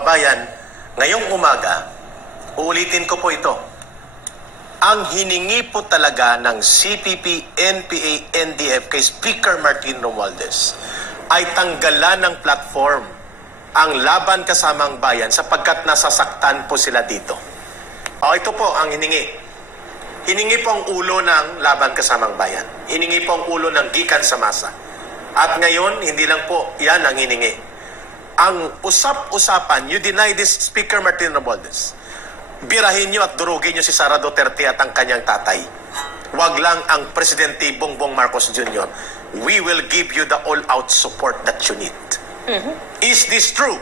kababayan, ngayong umaga, uulitin ko po ito. Ang hiningi po talaga ng CPP, NPA, NDF kay Speaker Martin Romualdez ay tanggalan ng platform ang laban kasamang bayan sapagkat nasasaktan po sila dito. O ito po ang hiningi. Hiningi po ang ulo ng laban kasamang bayan. Hiningi po ang ulo ng gikan sa masa. At ngayon, hindi lang po yan ang hiningi. Ang usap-usapan, you deny this Speaker Martin Romualdez. Birahin nyo at durugin nyo si Sara Duterte at ang kanyang tatay. Wag lang ang Presidente Bongbong Marcos Jr. We will give you the all-out support that you need. Is this true?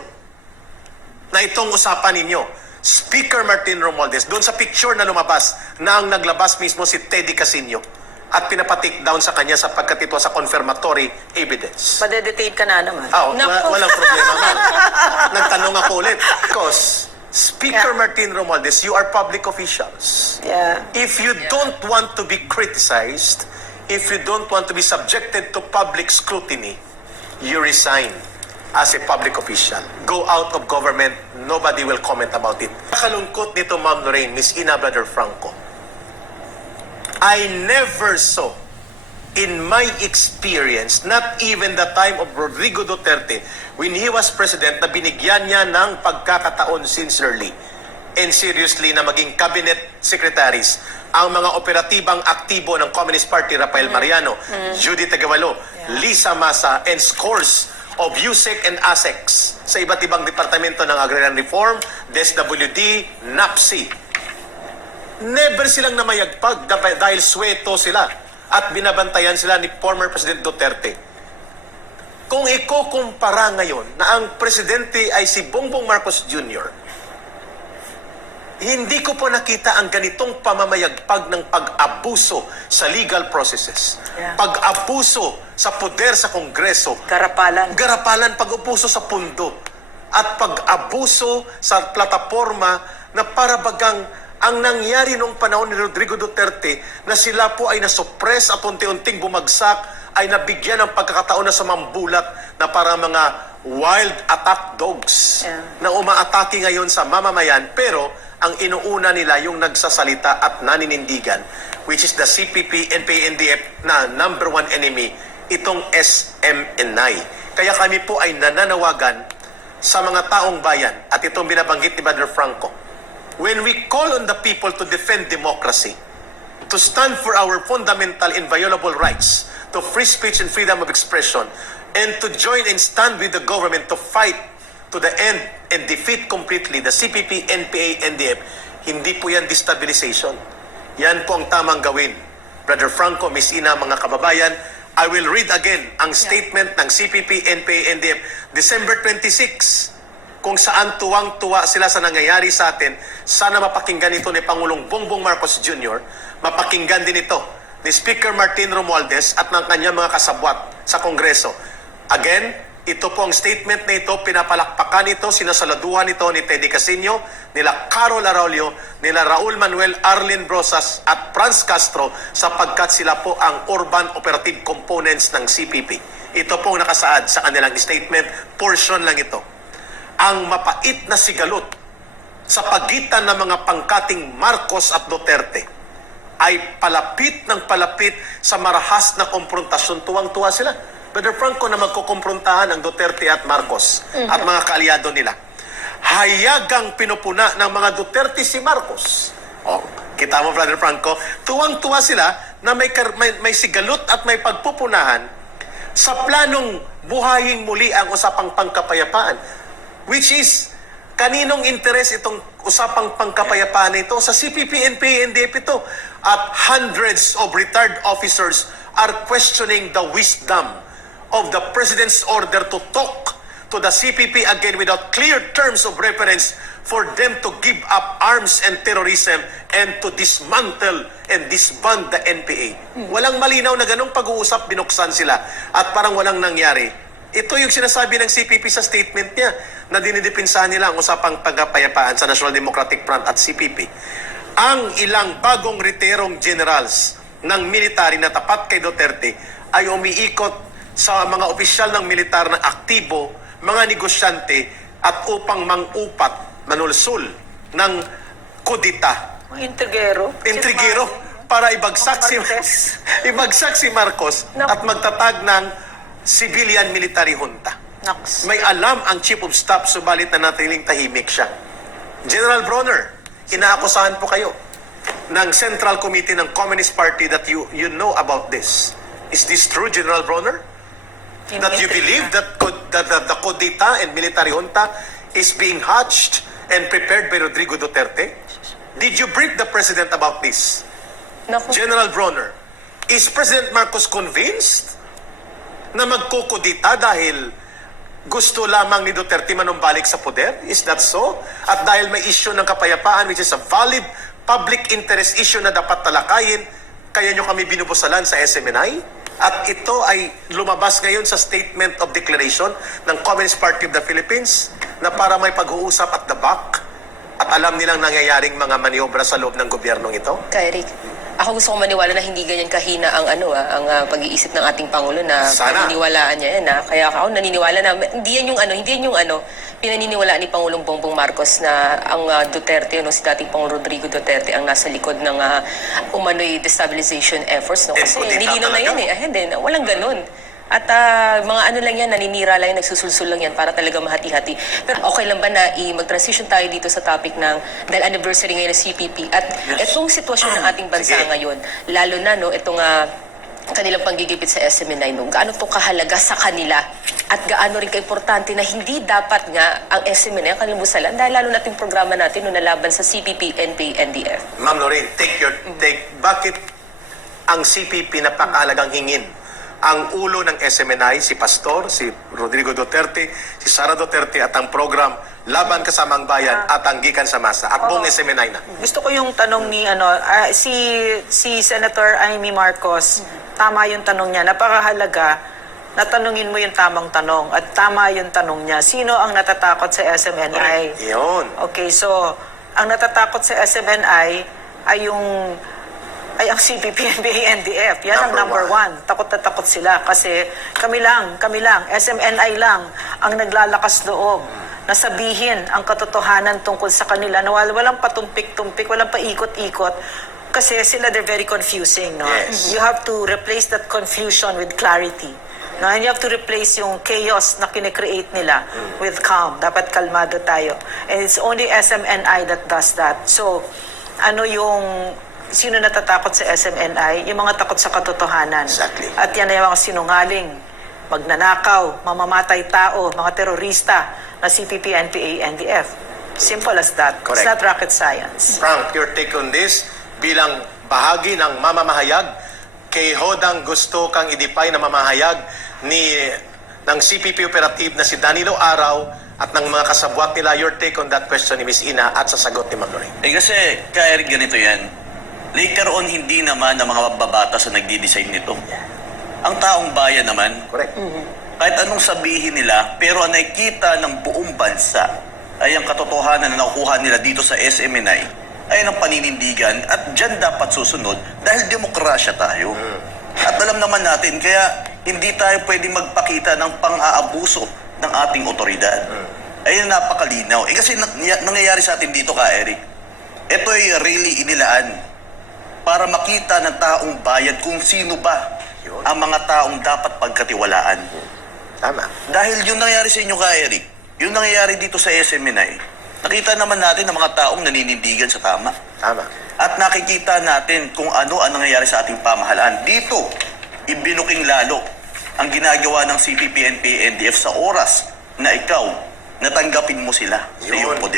Na itong usapan ninyo, Speaker Martin Romualdez, doon sa picture na lumabas, na ang naglabas mismo si Teddy Casino at pinapatik down sa kanya sapagkat ito sa confirmatory evidence. Madedetate ka na naman. Ah, wa- Naku. walang problema man. Nagtanong ako ulit. Because Speaker Yeah. Martin Romualdez, you are public officials. Yeah. If you don't want to be criticized, if you don't want to be subjected to public scrutiny, you resign as a public official. Go out of government, nobody will comment about it. Nakalungkot nito, Ma'am Lorraine, Miss Ina Brother Franco. I never saw in my experience, not even the time of Rodrigo Duterte, when he was president, na binigyan niya ng pagkakataon sincerely and seriously na maging cabinet secretaries ang mga operatibang aktibo ng Communist Party, Rafael Mariano, Judy Tagawalo, Lisa Masa, and scores of USEC and ASECs sa iba't ibang departamento ng Agrarian Reform, DSWD, NAPSI, never silang namayagpag dahil- dahil sweto sila at binabantayan sila ni former President Duterte. Kung ikukumpara ngayon na ang presidente ay si Bongbong Marcos Jr., hindi ko po nakita ang ganitong pamamayagpag ng pag-abuso sa legal processes. Yeah. Pag-abuso sa poder sa Kongreso, Karapalan. garapalan pag-upuso sa pundo at pag-abuso sa plataforma na para bagang ang nangyari noong panahon ni Rodrigo Duterte na sila po ay nasuppress at unti-unting bumagsak ay nabigyan ng pagkakataon na sa mambulat na para mga wild attack dogs Yeah. na umaatake ngayon sa mamamayan pero ang inuuna nila yung nagsasalita at naninindigan which is the CPP, NPNDF na number one enemy itong SMNI. Kaya kami po ay nananawagan sa mga taong bayan at itong binabanggit ni Brother Franco. When we call on the people to defend democracy, to stand for our fundamental inviolable rights to free speech and freedom of expression, and to join and stand with the government to fight to the end and defeat completely the CPP, NPA, NDF, hindi po yan destabilization. Yan po ang tamang gawin. Brother Franco, Miss Ina, mga kababayan, I will read again ang statement ng CPP, NPA, NDF, December 26, kung saan tuwang-tuwa sila sa nangyayari sa atin. Sana mapakinggan ito ni Pangulong Bongbong Marcos Jr., mapakinggan din ito ni Speaker Martin Romualdez at ng kanyang mga kasabwat sa Kongreso. Again, ito po ang statement na ito, pinapalakpakan ito, sinasaladuhan ito ni Teddy Casino, nila Carol Arroyo, nila Raul Manuel Arlin Brosas at Franz Castro sapagkat sila po ang urban operative components ng CPP. Ito po ang nakasaad sa kanilang statement, portion lang ito. Ang mapait na sigalot sa pagitan ng mga pangkating Marcos at Duterte ay palapit ng palapit sa marahas na konfrontasyon. Tuwang-tuwa sila. Brother Franco na magkukomprontahan ang Duterte at Marcos at mga kaalyado nila. Hayagang pinupuna ng mga Duterte si Marcos. Oh, kita mo, Brother Franco, tuwang-tuwa sila na may, may, may sigalot at may pagpupunahan sa planong buhayin muli ang usapang pangkapayapaan. Which is, kaninong interes itong usapang pangkapayapaan ito? Sa CPP, NPA, NDF ito. At hundreds of retired officers are questioning the wisdom of the President's order to talk to the CPP again without clear terms of reference for them to give up arms and terrorism and to dismantle and disband the NPA. Walang malinaw na ganong pag-uusap, binuksan sila at parang walang nangyari. Ito yung sinasabi ng CPP sa statement niya na dinidipinsahan nila ang usapang pagkapayapaan sa National Democratic Front at CPP. Ang ilang bagong retirong generals ng military na tapat kay Duterte ay umiikot sa mga opisyal ng militar na aktibo, mga negosyante at upang mangupat, manulsul ng kudita, intrigero. intrigero para ibagsak si ibagsak si Marcos at magtatag ng civilian military junta. Naks. May alam ang chief of staff subalit na natiling tahimik siya. General Bronner, inaakusahan po kayo ng Central Committee ng Communist Party that you you know about this. Is this true, General Bronner? That you believe that, that, that the kudita and military junta is being hatched and prepared by Rodrigo Duterte? Did you brief the president about this? Naku, General Bronner, is President Marcos convinced na magkukudita dahil gusto lamang ni Duterte manumbalik sa poder? Is that so? At dahil may issue ng kapayapaan which is a valid public interest issue na dapat talakayin, kaya nyo kami binubusalan sa SMNI? At ito ay lumabas ngayon sa Statement of Declaration ng Communist Party of the Philippines na para may pag-uusap at the back at alam nilang nangyayaring mga maniobra sa loob ng gobyernong ito? Kay Eric, ako gusto kong maniwala na hindi ganyan kahina ang ano ah, ang ah, pag-iisip ng ating pangulo na Sana. paniniwalaan niya yan ah. Kaya ako naniniwala na hindi yan yung ano, hindi yan yung ano pinaniniwalaan ni Pangulong Bongbong Marcos na ang ah, Duterte no si dating Pangulong Rodrigo Duterte ang nasa likod ng ah, umano'y destabilization efforts no Eh, kasi nilinaw na talaga. yan eh. Ayan din, walang ganun. At ah, mga ano lang yan, naninira lang yan, nagsusulsul lang yan para talaga mahati-hati. Pero okay lang ba na i- mag-transition tayo dito sa topic ng dahil anniversary ngayon ng CPP at itong sitwasyon ng ating bansa Sige. ngayon, lalo na no, itong ah, kanilang panggigipit sa SMNI, no, gaano to kahalaga sa kanila at gaano rin kaimportante na hindi dapat nga ang SMNI ang kanilang busalan dahil lalo nating programa natin no, nalaban sa CPP, NPA, NDF. Ma'am Lorraine, take your take. Bakit ang CPP napakahalagang hingin? Ang ulo ng SMNI, si Pastor, si Rodrigo Duterte, si Sara Duterte at ang program Laban Kasama ang Bayan at ang Gikan sa Masa at buong SMNI na. Gusto ko yung tanong ni ano ah, si si Senator Amy Marcos. Tama yung tanong niya. Napakahalaga na tanungin mo yung tamang tanong at tama yung tanong niya. Sino ang natatakot sa SMNI? Yun. Okay, so ang natatakot sa SMNI ay yung ay ang CPP, NPA, NDF. Yan ang Number number one. Takot na takot sila kasi kami lang, kami lang, SMNI lang ang naglalakas loob na sabihin ang katotohanan tungkol sa kanila na wal- walang patumpik-tumpik, walang paikot-ikot kasi sila they're very confusing, no? Yes. You have to replace that confusion with clarity. No, and you have to replace yung chaos na kine-create nila with calm. Dapat kalmado tayo. And it's only SMNI that does that. So, ano yung sino natatakot sa SMNI? Yung mga takot sa katotohanan. Exactly. At yan ay mga sinungaling, magnanakaw, mamamatay tao, mga terorista na CPP, NPA, NDF. Simple as that. Correct. It's not rocket science. Frank, your take on this bilang bahagi ng mamamahayag kay Hodang gusto kang idipay na mamahayag ni ng CPP operative na si Danilo Araw at ng mga kasabwat nila your take on that question ni Miss Ina at sa sagot ni Ma'am Lorraine. Eh kasi, kaya rin ganito yan. Later on, hindi naman ang mga babatas na nagdi-design nito. Ang taong bayan naman, Correct. kahit anong sabihin nila, pero ang nakikita ng buong bansa ay ang katotohanan na nakukuha nila dito sa SMNI ay ang paninindigan at dyan dapat susunod dahil demokrasya tayo. At alam naman natin, kaya hindi tayo pwedeng magpakita ng pang-aabuso ng ating otoridad. Ayun napakalinaw. Eh kasi nang- nangyayari sa atin dito ka, Eric. Ito ay really inilaan para makita ng taong bayan kung sino ba Yun. ang mga taong dapat pagkatiwalaan. Tama. Dahil yung nangyari sa inyo ka, Eric, yung nangyayari dito sa SMNI, nakita naman natin ang mga taong naninindigan sa tama. Tama. At nakikita natin kung ano ang nangyayari sa ating pamahalaan. Dito, ibinuking lalo ang ginagawa ng CPP, NPA, NDF sa oras na ikaw natanggapin mo sila sa iyong Yun. poder.